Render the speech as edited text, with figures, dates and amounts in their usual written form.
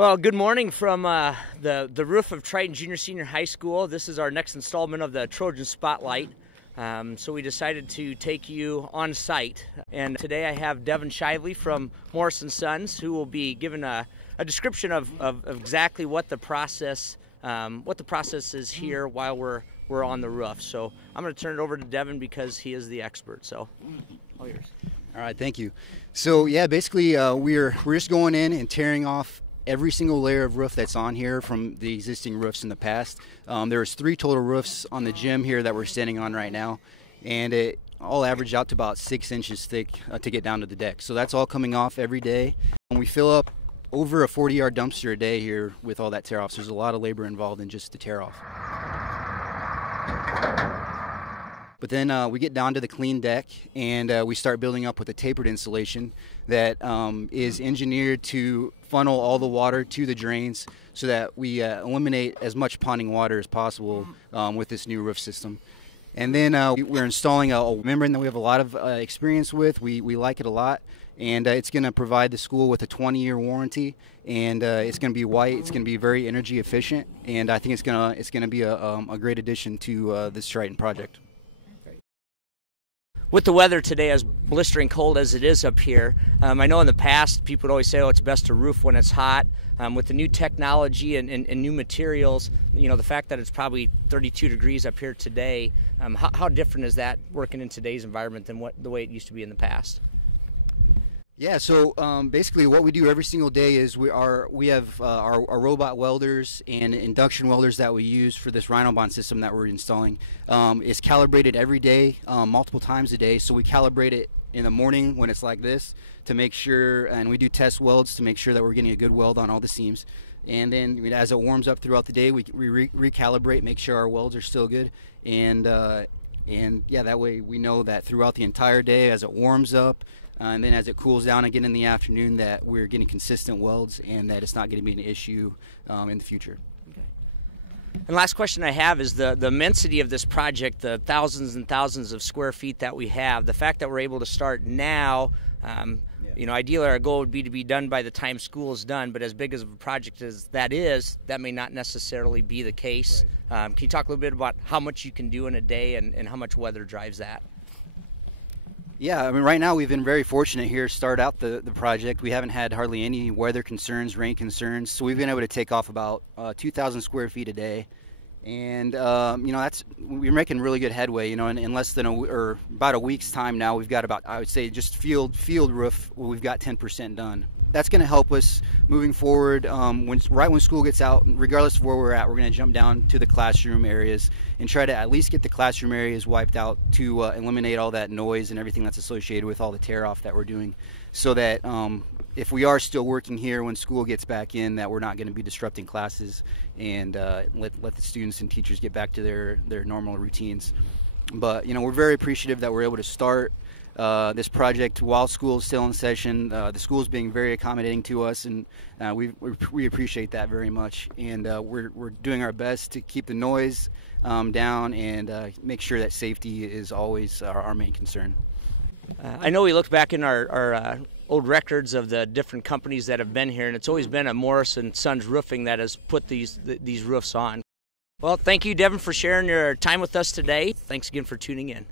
Well, good morning from the roof of Triton Junior Senior High School. This is our next installment of the Trojan Spotlight. So we decided to take you on site. And today I have Devin Shively from Morris & Sons, who will be giving a description of exactly what the process is here while we're on the roof. So I'm going to turn it over to Devin because he is the expert. So all yours. All right, thank you. So yeah, basically we're just going in and tearing off every single layer of roof that's on here from the existing roofs in the past. There's 3 total roofs on the gym here that we're standing on right now, and it all averaged out to about 6 inches thick to get down to the deck. So that's all coming off every day. And we fill up over a 40-yard dumpster a day here with all that tear off. So there's a lot of labor involved in just the tear off. But then we get down to the clean deck, and we start building up with a tapered insulation that is engineered to funnel all the water to the drains so that we eliminate as much ponding water as possible with this new roof system. And then we're installing a membrane that we have a lot of experience with. We like it a lot, and it's going to provide the school with a 20-year warranty, and it's going to be white. It's going to be very energy efficient, and I think it's going to be a great addition to this Triton project. With the weather today as blistering cold as it is up here, I know in the past people would always say, oh, it's best to roof when it's hot. With the new technology and new materials, you know, the fact that it's probably 32 degrees up here today, how different is that working in today's environment than the way it used to be in the past? Yeah, so basically what we do every single day is we have our robot welders and induction welders that we use for this Rhino Bond system that we're installing. It's calibrated every day, multiple times a day. So we calibrate it in the morning when it's like this to make sure, and we do test welds to make sure that we're getting a good weld on all the seams. And then as it warms up throughout the day, we recalibrate, make sure our welds are still good. And yeah, that way we know that throughout the entire day as it warms up, and then as it cools down again in the afternoon, that we're getting consistent welds and that it's not going to be an issue in the future. Okay. And last question I have is the immensity of this project, the thousands and thousands of square feet that we have, the fact that we're able to start now. You know, ideally our goal would be to be done by the time school is done, but as big as a project as that is, that may not necessarily be the case. Right. Can you talk a little bit about how much you can do in a day and how much weather drives that? Yeah, I mean, right now we've been very fortunate here to start out the project. We haven't had hardly any weather concerns, rain concerns, so we've been able to take off about 2,000 square feet a day. And, you know, we're making really good headway. You know, in less than about a week's time now, we've got about, I would say, just field roof, we've got 10% done. That's going to help us moving forward. Right when school gets out, regardless of where we're at, we're going to jump down to the classroom areas and try to at least get the classroom areas wiped out to eliminate all that noise and everything that's associated with all the tear off that we're doing, so that if we are still working here when school gets back in, that we're not going to be disrupting classes and let the students and teachers get back to their normal routines. But you know, we're very appreciative that we're able to start this project while school is still in session. The school is being very accommodating to us, and we appreciate that very much. And we're doing our best to keep the noise down and make sure that safety is always our main concern. I know we look back in our old records of the different companies that have been here, and it's always been a Morris & Sons Roofing that has put these roofs on. Well, thank you, Devin, for sharing your time with us today. Thanks again for tuning in.